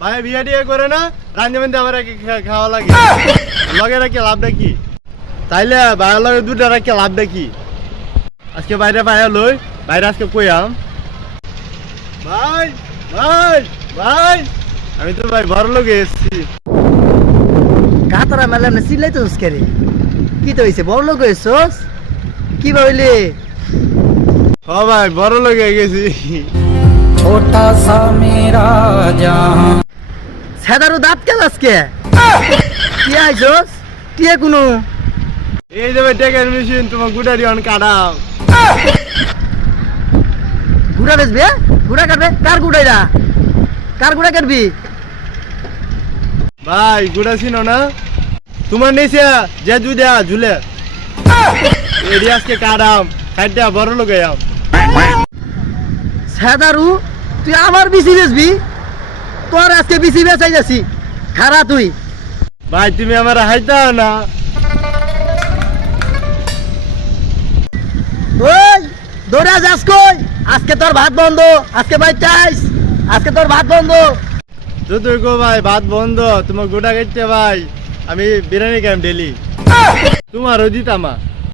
ভাই বিয়ে টিয়ে করে না রান্ধে বান্ধে আমার একে খা- খাওয়া লাগে লগে রাখে লাভটা কি তাইলে বাইরের লগে দুটা রাখে লাভটা কি আজকে বাইরে বাইরে লই বাইরে আজকে কইয়াম ভাই ভাই ভাই আমি তো ভাই বড় লোকে এসেছি কাতরা মেলা না সিলাই তো রে কি তো হইছে বড় লোক হইছস কি ভাবলি ও ভাই বড় লোকে গেছি छोटा सा मेरा जहां সেদারু দাঁত কেন আজকে? কি আইছস টিয়ে কোনো? এই যাবে টেকের মেশিন তোমার গুডারি অন কাটাম গুড়া বেচবে? গুড়া কাটবে? কার গুড়াইরা কার গুড়া কাটবি? ভাই গুড়া ছিল না? তোমার নিচে যে জুদা ঝুলে। এডি আজকে কাটাম কাটটা বড় লোকে আম সেদারু তুই আমার বিসি বেচবি? তোর আজকে বিসি বেচাই যাচ্ছি খারা তুই। ভাই তুমি আমার হাইতা না। ওই দৌড়া যাস কই? আজকে তোর ভাত বন্ধ। আজকে ভাই চাইস। আজকে তোর ভাত বন্ধ। তুই গো ভাই ভাত বন্ধ। তোমার গোটা কাটতে ভাই আমি বিরিয়ানি খাইম ডেলি তোমারও দিতামা